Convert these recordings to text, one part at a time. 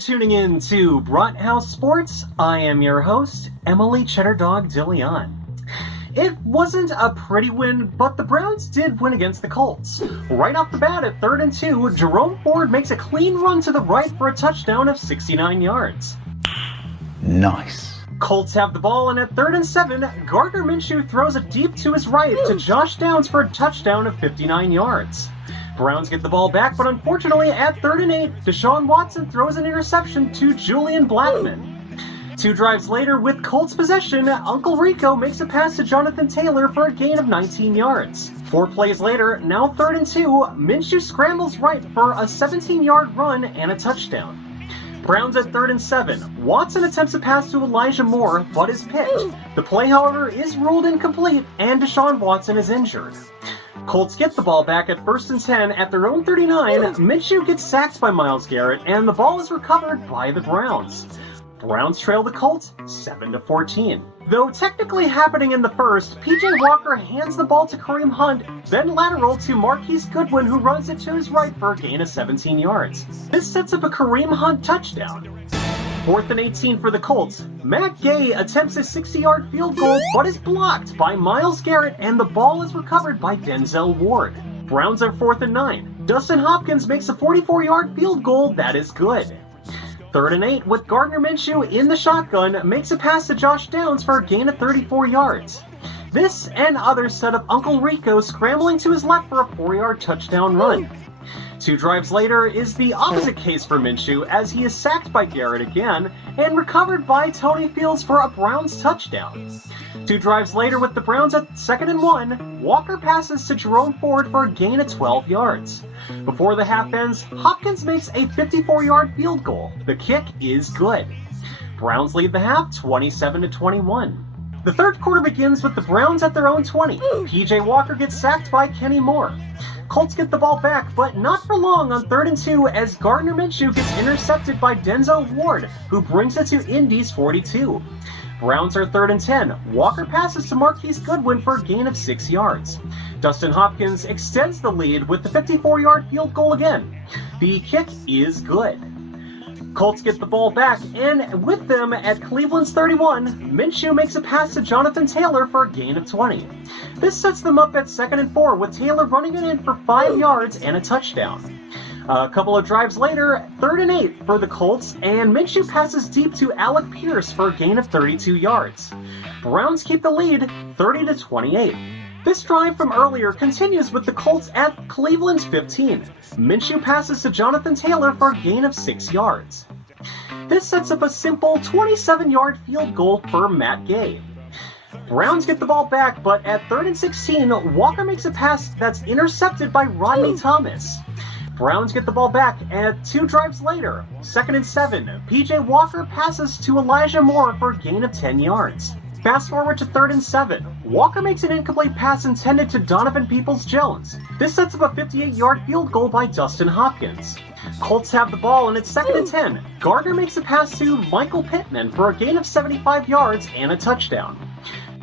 tuning in to Brathouse Sports. I am your host, Emily Cheddar Dog DeLeon. It wasn't a pretty win, but the Browns did win against the Colts. Right off the bat at 3rd and 2, Jerome Ford makes a clean run to the right for a touchdown of 69 yards. Nice. Colts have the ball, and at 3rd and 7, Gardner Minshew throws it deep to his right to Josh Downs for a touchdown of 59 yards. Browns get the ball back, but unfortunately at 3rd and 8, Deshaun Watson throws an interception to Julian Blackmon. 2 drives later, with Colts possession, Uncle Rico makes a pass to Jonathan Taylor for a gain of 19 yards. 4 plays later, now 3rd and 2, Minshew scrambles right for a 17-yard run and a touchdown. Browns at 3rd and 7. Watson attempts a pass to Elijah Moore, but is picked. The play, however, is ruled incomplete, and Deshaun Watson is injured. Colts get the ball back at 1st and 10 at their own 39. Minshew gets sacked by Myles Garrett, and the ball is recovered by the Browns. Browns trail the Colts 7-14. Though technically happening in the first, P.J. Walker hands the ball to Kareem Hunt, then lateral to Marquise Goodwin, who runs it to his right for a gain of 17 yards. This sets up a Kareem Hunt touchdown. 4th and 18 for the Colts. Matt Gay attempts a 60-yard field goal, but is blocked by Myles Garrett, and the ball is recovered by Denzel Ward. Browns are 4th and 9. Dustin Hopkins makes a 44-yard field goal that is good. 3rd and 8, with Gardner Minshew in the shotgun, makes a pass to Josh Downs for a gain of 34 yards. This and others set up Uncle Rico scrambling to his left for a 4-yard touchdown run. 2 drives later is the opposite case for Minshew, as he is sacked by Garrett again and recovered by Tony Fields for a Browns touchdown. 2 drives later, with the Browns at 2nd and 1, Walker passes to Jerome Ford for a gain of 12 yards. Before the half ends, Hopkins makes a 54-yard field goal. The kick is good. Browns lead the half 27-21. The third quarter begins with the Browns at their own 20. P.J. Walker gets sacked by Kenny Moore. Colts get the ball back, but not for long on 3rd and 2, as Gardner Minshew gets intercepted by Denzel Ward, who brings it to Indy's 42. Browns are 3rd and 10. Walker passes to Marquise Goodwin for a gain of 6 yards. Dustin Hopkins extends the lead with the 54-yard field goal again. The kick is good. Colts get the ball back, and with them at Cleveland's 31, Minshew makes a pass to Jonathan Taylor for a gain of 20. This sets them up at 2nd and 4, with Taylor running it in for 5 yards and a touchdown. A couple of drives later, 3rd and 8 for the Colts, and Minshew passes deep to Alec Pierce for a gain of 32 yards. Browns keep the lead 30-28. This drive from earlier continues with the Colts at Cleveland's 15. Minshew passes to Jonathan Taylor for a gain of 6 yards. This sets up a simple 27-yard field goal for Matt Gay. Browns get the ball back, but at 3rd and 16, Walker makes a pass that's intercepted by Rodney Thomas. Browns get the ball back, and 2 drives later, 2nd and 7, P.J. Walker passes to Elijah Moore for a gain of 10 yards. Fast forward to 3rd and 7. Walker makes an incomplete pass intended to Donovan Peoples-Jones. This sets up a 58-yard field goal by Dustin Hopkins. Colts have the ball, and it's 2nd and 10. Gardner makes a pass to Michael Pittman for a gain of 75 yards and a touchdown.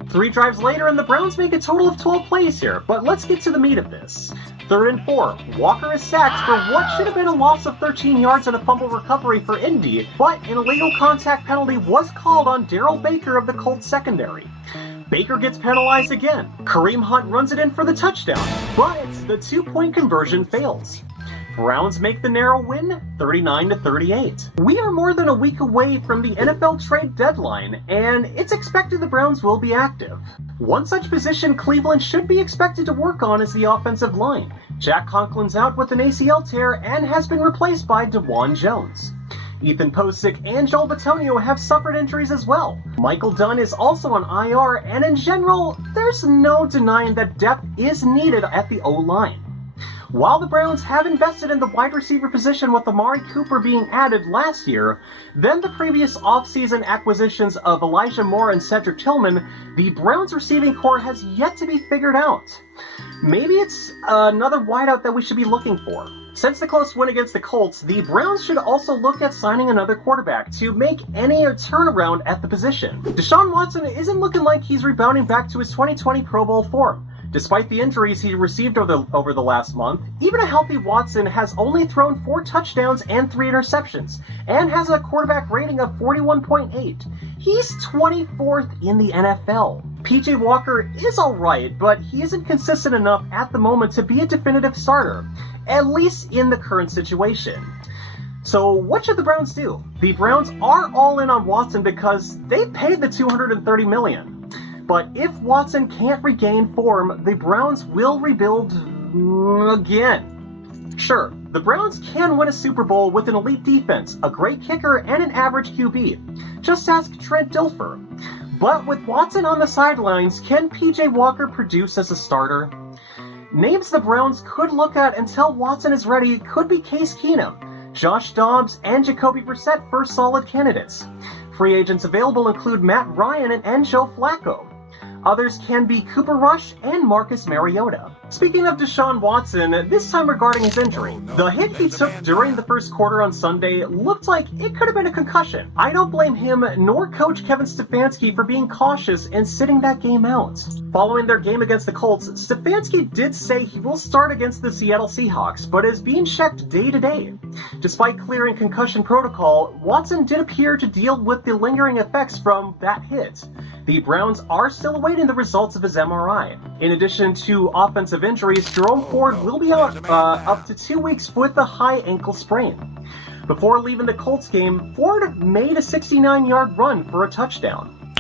3 drives later, and the Browns make a total of 12 plays here, but let's get to the meat of this. 3rd and 4. Walker is sacked for what should have been a loss of 13 yards and a fumble recovery for Indy, but an illegal contact penalty was called on Darrell Baker of the Colts secondary. Baker gets penalized again. Kareem Hunt runs it in for the touchdown, but the 2-point conversion fails. Browns make the narrow win 39-38. We are more than a week away from the NFL trade deadline, and it's expected the Browns will be active. One such position Cleveland should be expected to work on is the offensive line. Jack Conklin's out with an ACL tear and has been replaced by DeJuan Jones. Ethan Posick and Joel Bitonio have suffered injuries as well. Michael Dunn is also on IR, and in general, there's no denying that depth is needed at the O-line. While the Browns have invested in the wide receiver position with Amari Cooper being added last year, then the previous offseason acquisitions of Elijah Moore and Cedric Tillman, the Browns receiving core has yet to be figured out. Maybe it's another wideout that we should be looking for. Since the close win against the Colts, the Browns should also look at signing another quarterback to make any turnaround at the position. Deshaun Watson isn't looking like he's rebounding back to his 2020 Pro Bowl form. Despite the injuries he received over the last month, even a healthy Watson has only thrown 4 touchdowns and 3 interceptions, and has a quarterback rating of 41.8. He's 24th in the NFL. PJ Walker is alright, but he isn't consistent enough at the moment to be a definitive starter, at least in the current situation. So what should the Browns do? The Browns are all in on Watson because they paid the $230 million. But if Watson can't regain form, the Browns will rebuild again. Sure, the Browns can win a Super Bowl with an elite defense, a great kicker, and an average QB. Just ask Trent Dilfer. But with Watson on the sidelines, can PJ Walker produce as a starter? Names the Browns could look at until Watson is ready could be Case Keenum, Josh Dobbs, and Jacoby Brissett for solid candidates. Free agents available include Matt Ryan and Joe Flacco. Others can be Cooper Rush and Marcus Mariota. Speaking of Deshaun Watson, this time regarding his injury. The hit he took during the first quarter on Sunday looked like it could have been a concussion. I don't blame him nor coach Kevin Stefanski for being cautious and sitting that game out. Following their game against the Colts, Stefanski did say he will start against the Seattle Seahawks, but is being checked day to day. Despite clearing concussion protocol, Watson did appear to deal with the lingering effects from that hit. The Browns are still awaiting the results of his MRI. In addition to offensive injuries, Jerome Ford will be out up to 2 weeks with a high ankle sprain. Before leaving the Colts game, Ford made a 69-yard run for a touchdown.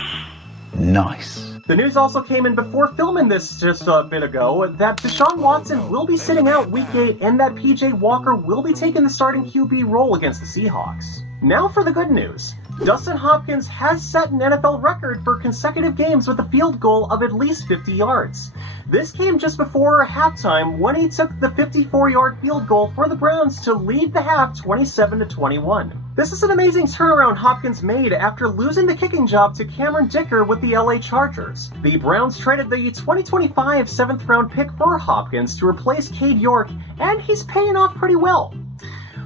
Nice. The news also came in before filming this just a bit ago that Deshaun Watson will be sitting out Week 8 and that PJ Walker will be taking the starting QB role against the Seahawks. Now for the good news. Dustin Hopkins has set an NFL record for consecutive games with a field goal of at least 50 yards. This came just before halftime when he took the 54-yard field goal for the Browns to lead the half 27-21. This is an amazing turnaround Hopkins made after losing the kicking job to Cameron Dicker with the LA Chargers. The Browns traded the 2025 7th-round pick for Hopkins to replace Cade York, and he's paying off pretty well.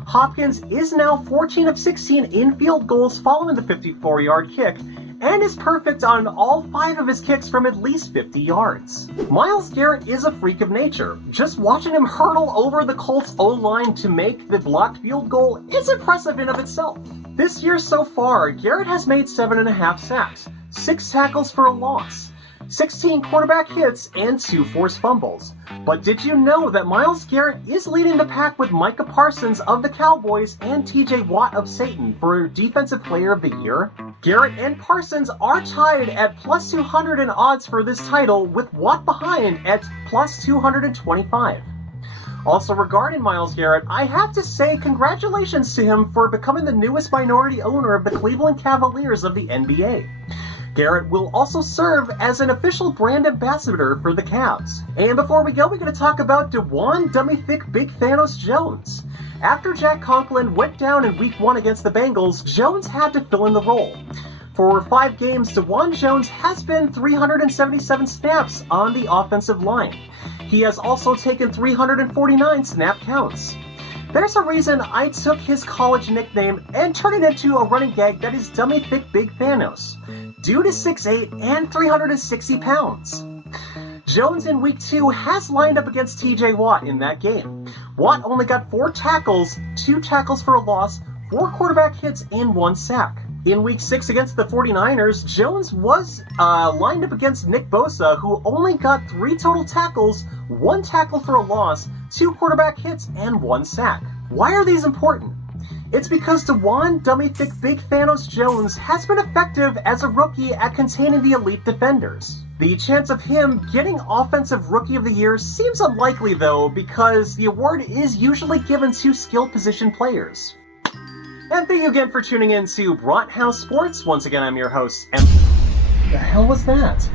Hopkins is now 14 of 16 in field goals following the 54-yard kick, and is perfect on all 5 of his kicks from at least 50 yards. Myles Garrett is a freak of nature. Just watching him hurdle over the Colts O-line to make the blocked field goal is impressive in of itself. This year so far, Garrett has made 7.5 sacks, 6 tackles for a loss, 16 quarterback hits, and 2 forced fumbles. But did you know that Myles Garrett is leading the pack with Micah Parsons of the Cowboys and TJ Watt of Satan for Defensive Player of the Year? Garrett and Parsons are tied at plus 200 in odds for this title, with Watt behind at plus 225. Also regarding Myles Garrett, I have to say congratulations to him for becoming the newest minority owner of the Cleveland Cavaliers of the NBA. Garrett will also serve as an official brand ambassador for the Cavs. And before we go, we're going to talk about DeJuan Dummy Thick Big Thanos Jones. After Jack Conklin went down in Week 1 against the Bengals, Jones had to fill in the role. For 5 games, DeJuan Jones has been 377 snaps on the offensive line. He has also taken 349 snap counts. There's a reason I took his college nickname and turned it into a running gag that is Dummy Thick Big Thanos, due to 6'8" and 360 pounds. Jones in Week 2 has lined up against TJ Watt in that game. Watt only got 4 tackles, 2 tackles for a loss, 4 quarterback hits, and 1 sack. In Week 6 against the 49ers, Jones was lined up against Nick Bosa, who only got 3 total tackles, 1 tackle for a loss, 2 quarterback hits, and 1 sack. Why are these important? It's because DeJuan Dummy Thick Big Thanos Jones has been effective as a rookie at containing the elite defenders. The chance of him getting Offensive Rookie of the Year seems unlikely though, because the award is usually given to skill position players. And thank you again for tuning in to Brathouse Sports. Once again, I'm your host, and the hell was that?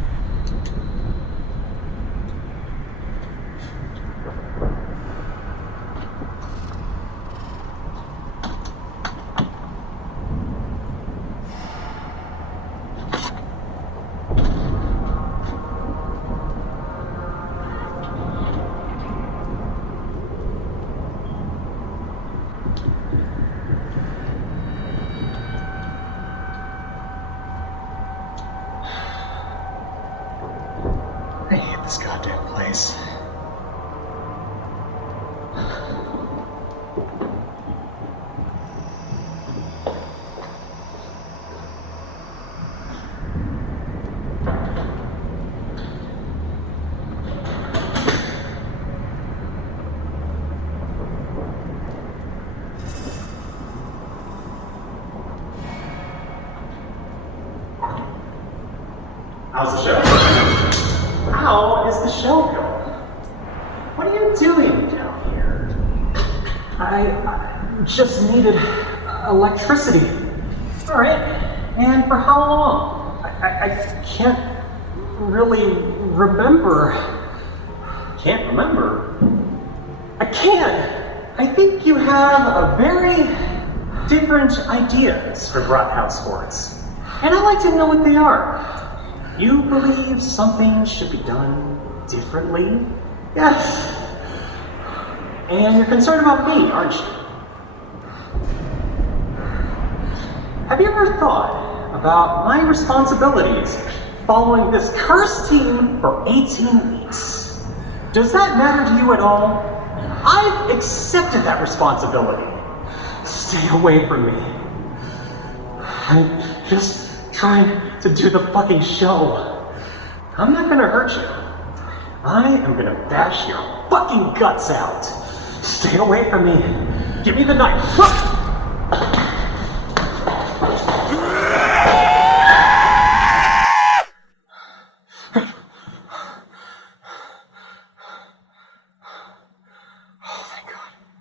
How's the show? How is the show going? What are you doing down here? I just needed electricity. All right. And for how long? I can't really remember. Can't remember? I can't. I think you have a very different ideas for Brathouse sports. And I'd like to know what they are. You believe something should be done differently? Yes. And you're concerned about me, aren't you? Have you ever thought about my responsibilities following this cursed team for 18 weeks? Does that matter to you at all? I've accepted that responsibility. Stay away from me. I'm just trying to do the fucking show. I'm not gonna hurt you. I am gonna bash your fucking guts out. Stay away from me. Give me the knife.